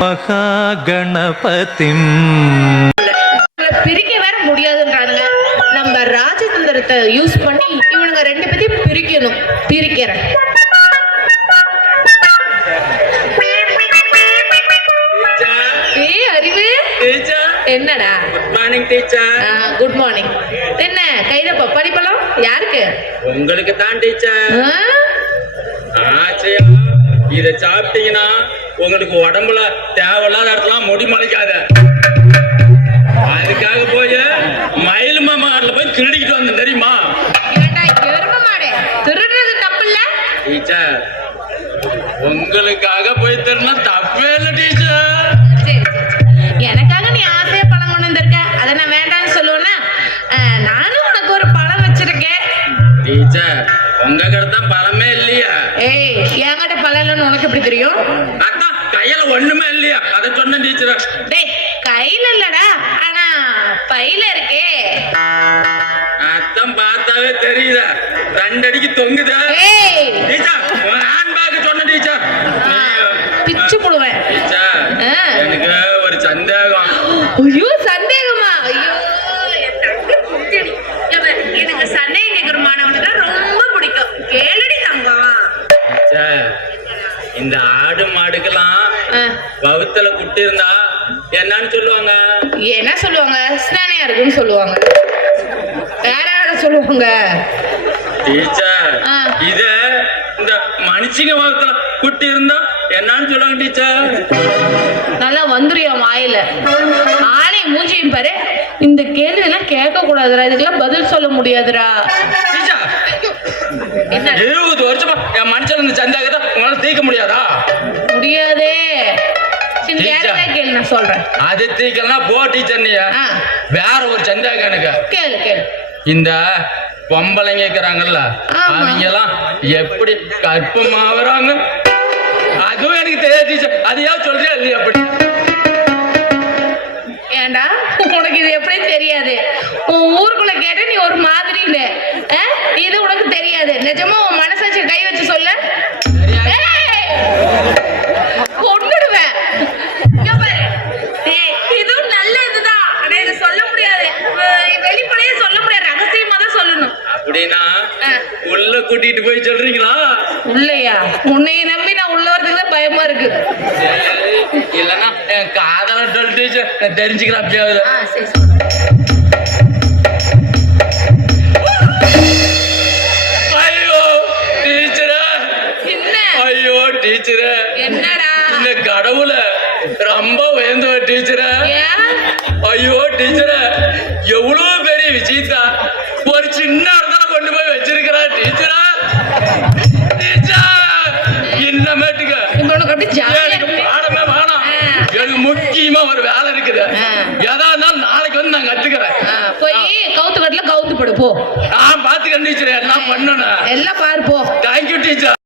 மகா கணபதி பிரிக்க வேற முடியாதுன்றானுங்க. நம்ம ராஜதந்திரத்தை யூஸ் பண்ணி இவனுங்க ரெண்டு பேத்தையும் பிரிக்கணும். பிரிக்கிறேன். என்னடா? Good morning teacher good morning என்ன கையில படிப்பலாம் யாருக்கு? உங்களுக்கு தான் டீச்சர் ஆச்சரியம் இத சாப்பிட்டீங்கன்னா உங்களுக்கு உடம்புல தேவையில்லாத இடத்துல முடி முளைக்காத அதுக்காக போய் மயில் மாமா ஆடல போய் திருடிக்கிட்டு வந்தேன் தெரியுமா? திருடுறது தப்பு இல்ல டீச்சர் உங்களுக்காக போய் திருடினா தப்பே இல்லை டீச்சர். சரி சரி, சரி. எனக்காக நீ ஆசையா பழம் கொண்டு வந்திருக்க. அதை நான் வேண்டாம்னு சொல்லுவேன்னா நானும் உனக்கு ஒரு பழம் வச்சிருக்கேன். டீச்சர் உங்க கிட்ட தான் பழமே இல்லையா. ஏய் என்கிட்ட பழம் இல்லைன்னு உனக்கு எப்படி தெரியும்? கையில ஒண்ணுமே இல்லையா? அதை சொன்னேன் டீச்சர் டேய் கையில இல்லடா ஆனா பையில இருக்கே. அதான் பார்த்தாவே தெரியுதா? ரெண்டு அடிக்கு தொங்குதா? டீச்சர் உன் ஹேண்ட்பேக் சொன்ன டீச்சர். பிச்சு போடுவேன். டீச்சர். எனக்கு ஒரு சந்தேகம். ஐயோ சந்தேகமா? ஐயோ எனக்கு சந்தேகம் கேட்கிற மாணவனுக்கு ரொம்ப பிடிக்கும். கேளுடி தங்கம். இந்த ஆடு மாடுக்கெல்லாம் ஆ, வவுத்தல குட்டி இருந்தா என்னன்னு சொல்லுவாங்க? என்ன சொல்லுவாங்க? ஸ்நானையா இருக்குன்னு சொல்லுவாங்க. வேற யார சொல்லுவாங்க? டீச்சர். இத இந்த மனுஷங்க வவுத்தல குட்டி இருந்தா என்னன்னு சொல்லுவாங்க டீச்சர்? நல்லா வந்துருயா வாயில. ஆளை மூஞ்சியும் பாரு. இந்த கேள்வி எல்லாம் கேட்க கூடாதுடா இதுக்கெல்லாம் பதில் சொல்ல முடியாதுடா. டீச்சர் என்ன? இருபது வருஷமா என் மனுஷன் இந்த சந்தேகத்தை உங்களால தீர்க்க முடியாதே? கேள்வி நான் சொல்றேன். அது போ டீச்சர் ஆ. வேற ஒரு சந்தேகம் எனக்கு கேளு கேளு. இந்த பொம்பளைங்க இருக்கிறாங்கல்ல. அவங்க எல்லாம் எப்படி கற்பமாகறாங்க அதுவும் எனக்கு தெரியாது டீச்சர். அதையா சொல்றியா இல்லையா அப்படி? ஏண்டா? உனக்கு இது எப்படி தெரியாது? உன் ஊருக்குள்ள கேட்ட நீ ஒரு மாதிரின்னு? இது உனக்கு தெரியாது. நிஜமா உன் மனசாட்சி கை வச்சு சொல்ல? கூட்டிட்டு போய் சொல்றீங்களா? உள்ளையா உன்னைய நம்பி நான் உள்ள வரதுக்கு பயமா இருக்கு. இல்லைன்னா காதல சொல் டீச்சர் நான் தெரிஞ்சுக்கிறேன் அப்படியாவது. ஐயோ டீச்சரே. ஐயோ டீச்சரே. என்னடா? இந்த கடவுளை ரொம்ப உயர்ந்தவ டீச்சரே. ஐயோ டீச்சரே. எவ்வளவு பெரிய விஷயத்தா? ஒரு சின்ன பாடமே வேணாம். ஆ. எனக்கு முக்கியமா ஒரு வேலை இருக்குது. எதா இருந்தாலும் நாளைக்கு வந்து நான் கத்துக்கிறேன். போய் கவுத்து கட்டுல கவுத்து படு போ. நான் பாத்துக்கிறேன் டீச்சர். எல்லாம் பண்ணணும். எல்லாம் பாரு போ. Thank you teacher